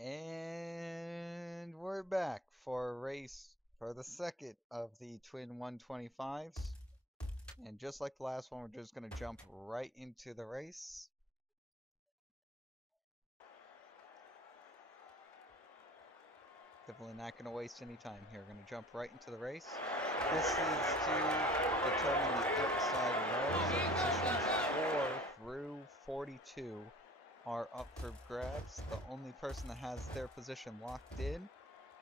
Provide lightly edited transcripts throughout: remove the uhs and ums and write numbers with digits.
And we're back for a race for the second of the Twin 125s. And just like the last one, we're just going to jump right into the race. Definitely not going to waste any time here. We're going to jump right into the race. This is to determine the outside rows. Positions 4 through 42 are up for grabs. The only person that has their position locked in,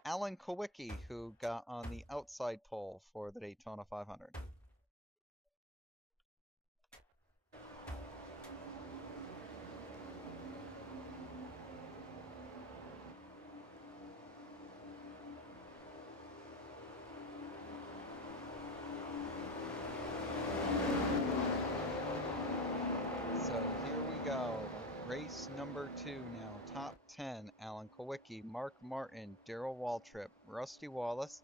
Alan Kowicki, who got on the outside pole for the Daytona 500. Race number 2 now. Top 10, Alan Kowicki, Mark Martin, Darrell Waltrip, Rusty Wallace,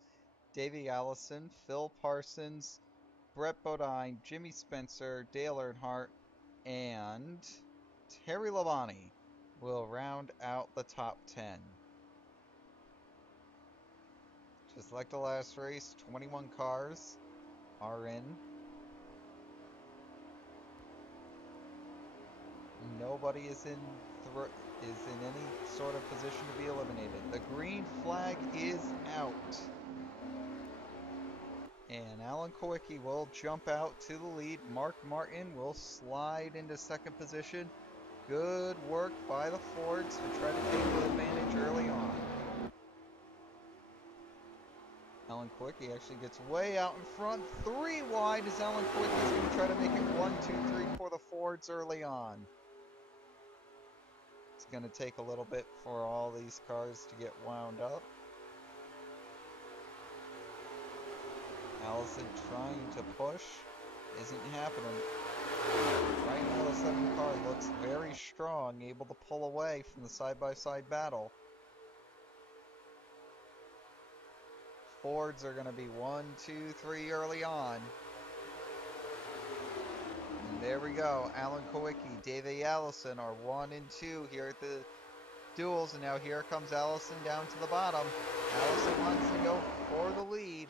Davey Allison, Phil Parsons, Brett Bodine, Jimmy Spencer, Dale Earnhardt, and Terry Labonte will round out the top 10. Just like the last race, 21 cars are in. Nobody is in any sort of position to be eliminated. The green flag is out. And Alan Kowicki will jump out to the lead. Mark Martin will slide into second position. Good work by the Fords to try to take the advantage early on. Alan Kowicki actually gets way out in front. 3 wide as Alan Kowicki is going to try to make it 1, 2, 3 for the Fords early on. It's going to take a little bit for all these cars to get wound up. Allison trying to push. Isn't happening. Right now the 7 car looks very strong, able to pull away from the side-by-side battle. Fords are going to be 1, 2, 3 early on. There we go. Alan Kowicki, Davey Allison are 1 and 2 here at the duels. And now here comes Allison down to the bottom. Allison wants to go for the lead.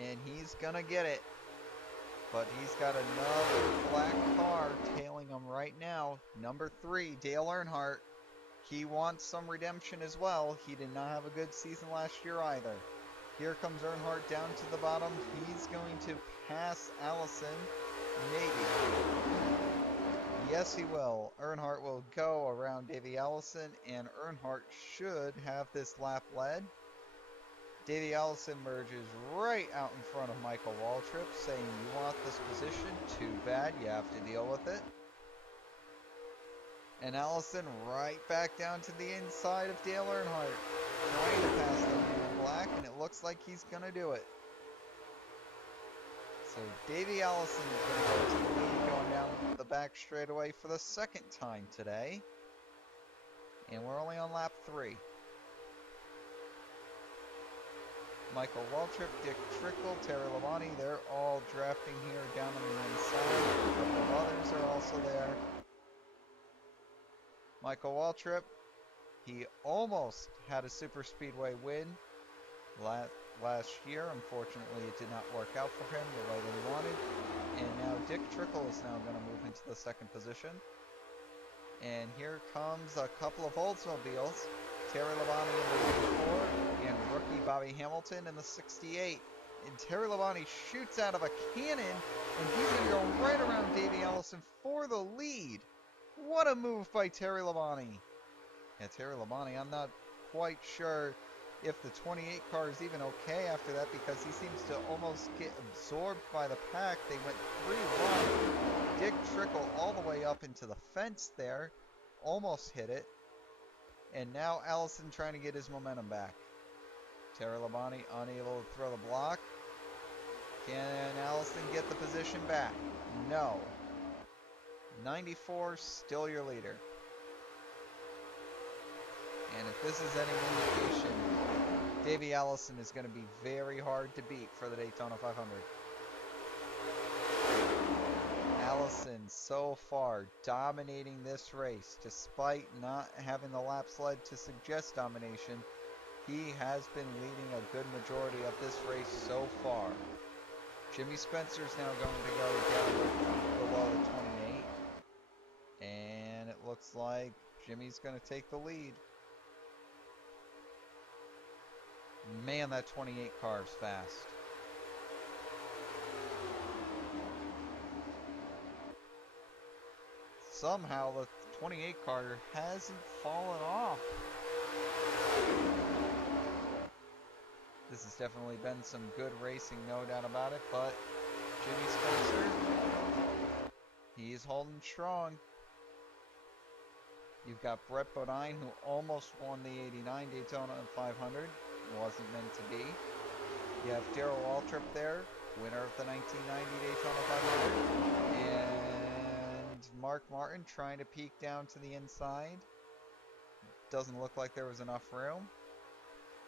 And he's going to get it. But he's got another black car tailing him right now. Number 3, Dale Earnhardt. He wants some redemption as well. He did not have a good season last year either. Here comes Earnhardt down to the bottom. He's going to pass Allison. Maybe. Yes, he will. Earnhardt will go around Davey Allison, and Earnhardt should have this lap led. Davey Allison merges right out in front of Michael Waltrip, saying, "You want this position? Too bad, you have to deal with it." And Allison right back down to the inside of Dale Earnhardt, trying to pass the man in black, and it looks like he's going to do it. So Davey Allison is going to go to the lead, going down the back straightaway for the second time today. And we're only on lap 3. Michael Waltrip, Dick Trickle, Terry Labonte, they're all drafting here down on the inside. A couple of others are also there. Michael Waltrip, he almost had a super speedway win last year. Unfortunately, it did not work out for him the way that he wanted. And now Dick Trickle is now going to move into the second position. And here comes a couple of Oldsmobiles. Terry Labonte in the 54 and rookie Bobby Hamilton in the 68. And Terry Labonte shoots out of a cannon, and he's going to go right around Davey Allison for the lead. What a move by Terry Labonte. Yeah, Terry Labonte, I'm not quite sure if the 28 car is even okay after that, because he seems to almost get absorbed by the pack. They went 3 wide. Dick Trickle all the way up into the fence there. Almost hit it. And now Allison trying to get his momentum back. Terry Labonte unable to throw the block. Can Allison get the position back? No. 94, still your leader. And if this is any indication, Davey Allison is going to be very hard to beat for the Daytona 500. Allison so far dominating this race, despite not having the laps led to suggest domination. He has been leading a good majority of this race so far. Jimmy Spencer's now going to go down below the 28. And it looks like Jimmy's going to take the lead. Man, that 28 car is fast. Somehow the 28 car hasn't fallen off. This has definitely been some good racing, no doubt about it, but Jimmy Spencer, he's holding strong. You've got Brett Bodine, who almost won the 89 Daytona 500. Wasn't meant to be. You have Darrell Waltrip there, winner of the 1990 Daytona 500. And Mark Martin trying to peek down to the inside. Doesn't look like there was enough room.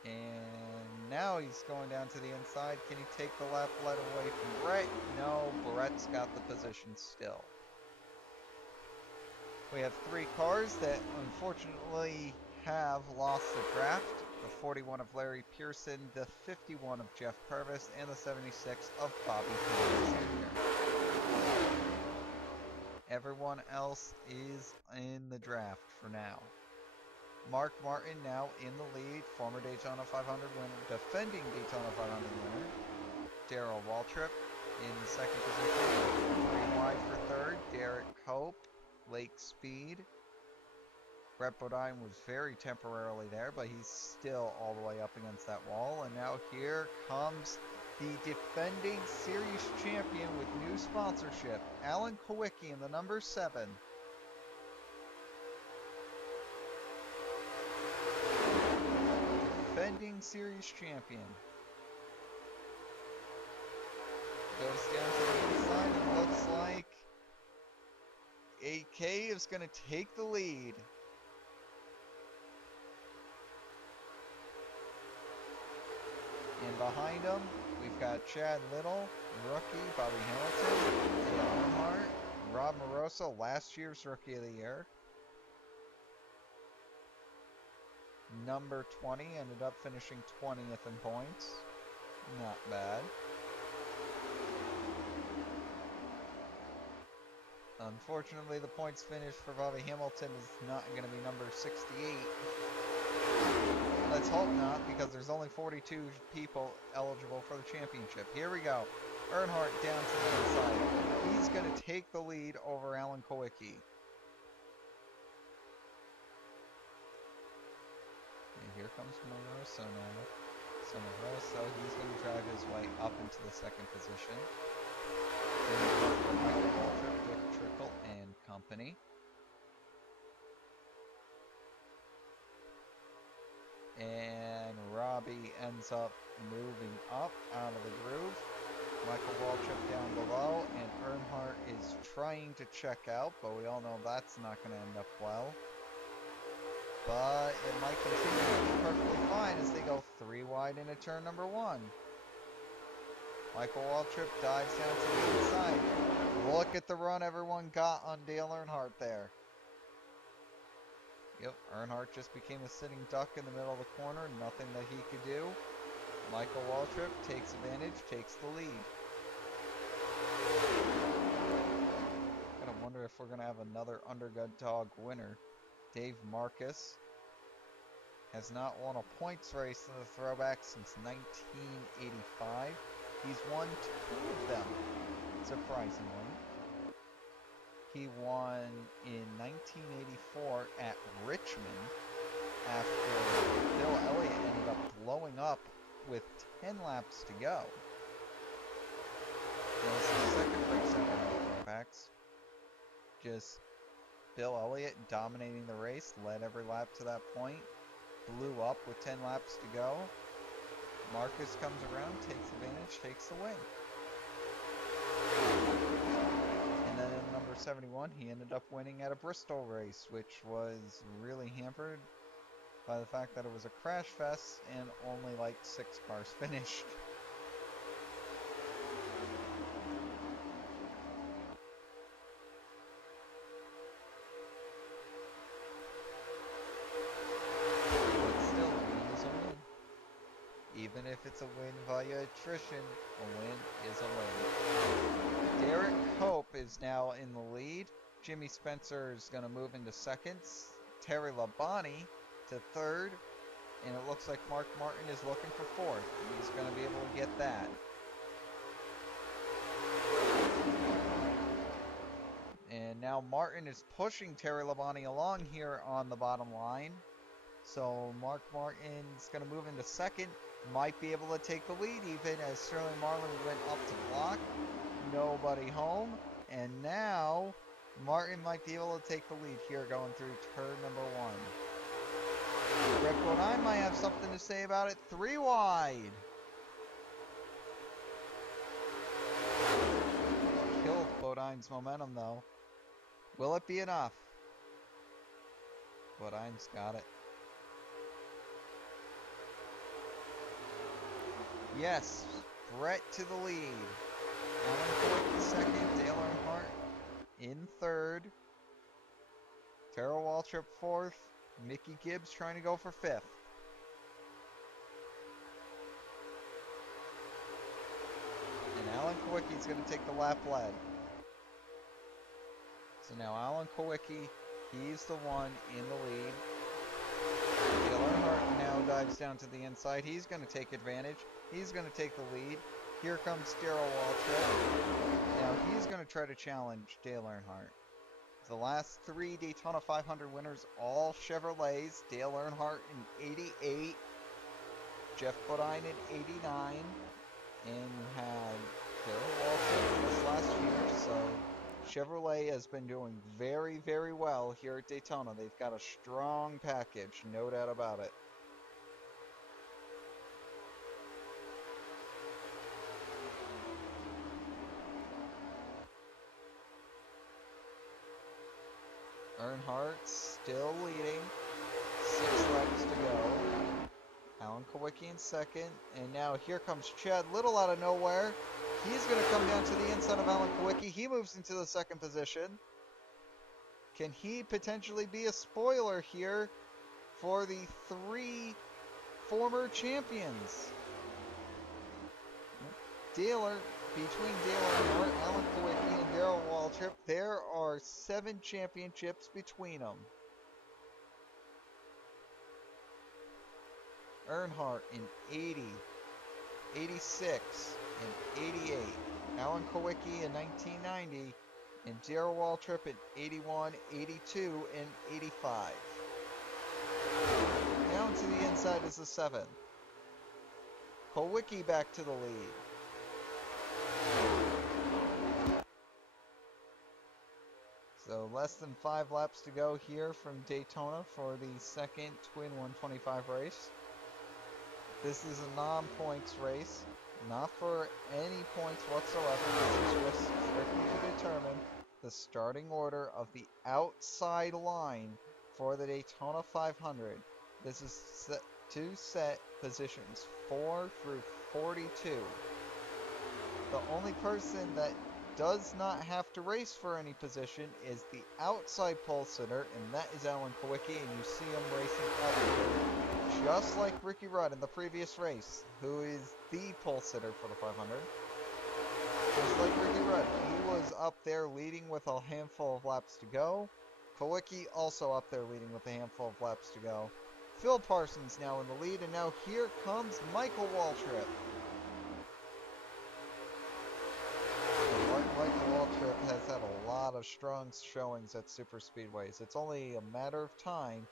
And now he's going down to the inside. Can he take the lap led away from Brett? No, Brett's got the position still. We have three cars that unfortunately have lost the draft. The 41 of Larry Pearson, the 51 of Jeff Purvis, and the 76 of Bobby Hillary Jr. Everyone else is in the draft for now. Mark Martin now in the lead, former Daytona 500 winner, defending Daytona 500 winner. Darrell Waltrip in the second position. 3 wide for third. Derek Cope, Lake Speed. Brett Bodine was very temporarily there, but he's still all the way up against that wall. And now here comes the defending series champion with new sponsorship, Alan Kowicki in the number 7. Defending series champion. Goes down to the inside and looks like AK is going to take the lead. And behind him, we've got Chad Little, rookie, Bobby Hamilton, Dale Earnhardt, Rob Moroso, last year's Rookie of the Year. Number 20, ended up finishing 20th in points. Not bad. Unfortunately, the points finish for Bobby Hamilton is not going to be number 68. Let's hope not, because there's only 42 people eligible for the championship. Here we go. Earnhardt down to the inside. He's going to take the lead over Alan Kowicki. And here comes Moroso now. So Moroso, he's going to drive his way up into the second position. Michael Waltrip, Dick Trickle, and company. And Robbie ends up moving up out of the groove. Michael Waltrip down below, and Earnhardt is trying to check out, but we all know that's not going to end up well. But it might continue to be perfectly fine as they go 3 wide into turn number 1. Michael Waltrip dives down to the inside. Look at the run everyone got on Dale Earnhardt there. Yep, Earnhardt just became a sitting duck in the middle of the corner. Nothing that he could do. Michael Waltrip takes advantage, takes the lead. Gotta wonder if we're gonna have another underdog winner. Dave Marcus has not won a points race in the throwback since 1985. He's won 2 of them, surprisingly. He won in 1984 at Richmond after Bill Elliott ended up blowing up with 10 laps to go. This is the second race ever in the throwbacks. Just Bill Elliott dominating the race, led every lap to that point, blew up with 10 laps to go. Marcus comes around, takes advantage, takes the win. And then in number 71, he ended up winning at a Bristol race, which was really hampered by the fact that it was a crash fest and only like 6 cars finished. it's a win via attrition, a win is a win. Derek Cope is now in the lead. Jimmy Spencer is going to move into seconds. Terry Labonte to third. And it looks like Mark Martin is looking for fourth. He's going to be able to get that. And now Martin is pushing Terry Labonte along here on the bottom line. So Mark Martin's going to move into second. Might be able to take the lead even as Sterling Marlin went up to block. Nobody home. And now Martin might be able to take the lead here going through turn number 1. Brett Bodine might have something to say about it. 3 wide. Killed Bodine's momentum though. Will it be enough? Bodine's got it. Yes, Brett to the lead. Alan Court in second, Dale Earnhardt in third. Tara Waltrip fourth. Mickey Gibbs trying to go for fifth. And Alan Kowicki's going to take the lap lead. So now Alan Kowicki, he's the one in the lead. Dale Earnhardt now dives down to the inside. He's going to take advantage. He's going to take the lead. Here comes Darrell Waltrip. Now he's going to try to challenge Dale Earnhardt. The last 3 Daytona 500 winners, all Chevrolets. Dale Earnhardt in 88, Jeff Bodine in 89, and you had Darrell Waltrip this last year. So Chevrolet has been doing very, very well here at Daytona. They've got a strong package, no doubt about it. Earnhardt still leading. 6 laps to go. Alan Kowicki in second. And now here comes Chad Little out of nowhere. He's going to come down to the inside of Alan Kowicki. He moves into the second position. Can he potentially be a spoiler here for the 3 former champions? Between Dale Earnhardt, Alan Kowicki, and Darrell Waltrip, there are 7 championships between them. Earnhardt in 80, 86, and 88. Alan Kowicki in 1990, and Darrell Waltrip in 81, 82, and 85. Down to the inside is the 7th. Kowicki back to the lead. So less than 5 laps to go here from Daytona for the second Twin 125 race. This is a non-points race, not for any points whatsoever. This is just strictly to determine the starting order of the outside line for the Daytona 500. This is set to set positions 4 through 42. The only person that does not have to race for any position is the outside pole sitter, and that is Alan Kowicki, and you see him racing up here, just like Ricky Rudd in the previous race, who is the pole sitter for the 500. Just like Ricky Rudd, he was up there leading with a handful of laps to go. Kowicki also up there leading with a handful of laps to go. Phil Parsons now in the lead, and now here comes Michael Waltrip. Michael Waltrip has had a lot of strong showings at super speedways. It's only a matter of time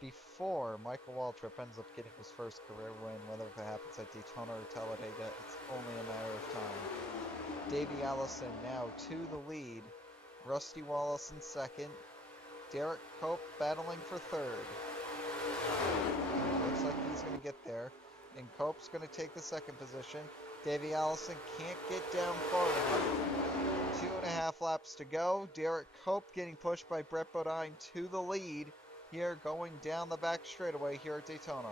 before Michael Waltrip ends up getting his first career win, whether it happens at Daytona or Talladega. It's only a matter of time. Davey Allison now to the lead. Rusty Wallace in second. Derek Cope battling for third. Looks like he's going to get there. And Cope's going to take the second position. Davey Allison can't get down far enough. 2.5 laps to go. Derek Cope getting pushed by Brett Bodine to the lead here, going down the back straightaway here at Daytona.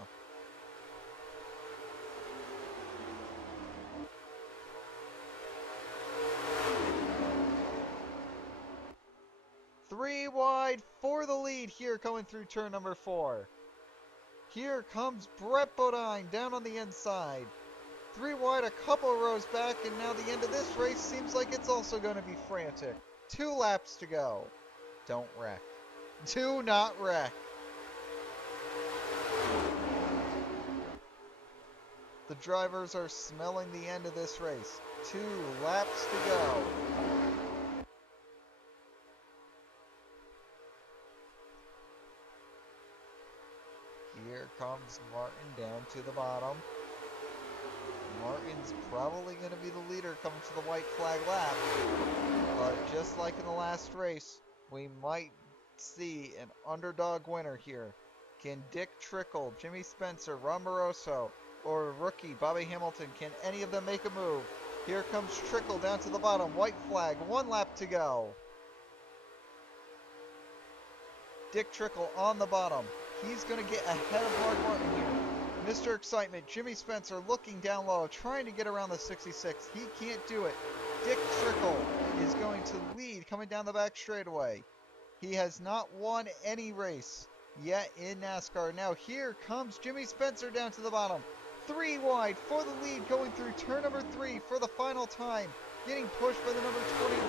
Three wide for the lead here coming through turn number 4. Here comes Brett Bodine down on the inside. 3 wide, a couple of rows back, and now the end of this race seems like it's also going to be frantic. 2 laps to go. Don't wreck. Do not wreck. The drivers are smelling the end of this race. 2 laps to go. Here comes Martin down to the bottom. Martin's probably going to be the leader coming to the white flag lap. But just like in the last race, we might see an underdog winner here. Can Dick Trickle, Jimmy Spencer, Ron Moroso, or rookie Bobby Hamilton, can any of them make a move? Here comes Trickle down to the bottom. White flag, 1 lap to go. Dick Trickle on the bottom. He's going to get ahead of Mark Martin here. Mr. Excitement, Jimmy Spencer looking down low, trying to get around the 66. He can't do it. Dick Trickle is going to lead coming down the back straightaway. He has not won any race yet in NASCAR. Now here comes Jimmy Spencer down to the bottom. 3 wide for the lead going through turn number 3 for the final time. Getting pushed by the number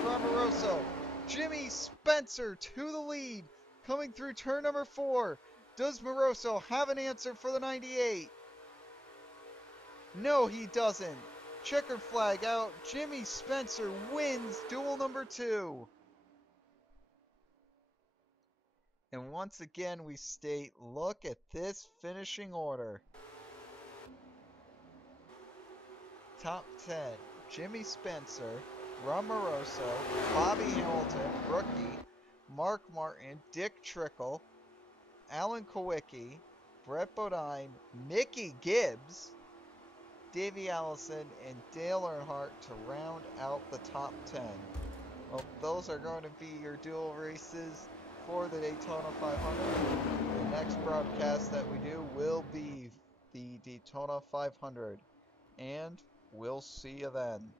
20, Ron Moroso. Jimmy Spencer to the lead coming through turn number 4. Does Moroso have an answer for the 98? No, he doesn't. Checkered flag out. Jimmy Spencer wins duel number 2. And once again, we state, look at this finishing order. Top 10, Jimmy Spencer, Ron Moroso, Bobby Hamilton, rookie, Mark Martin, Dick Trickle, Alan Kowicki, Brett Bodine, Mickey Gibbs, Davey Allison, and Dale Earnhardt to round out the top 10. Well, those are going to be your dual races for the Daytona 500. The next broadcast that we do will be the Daytona 500. And we'll see you then.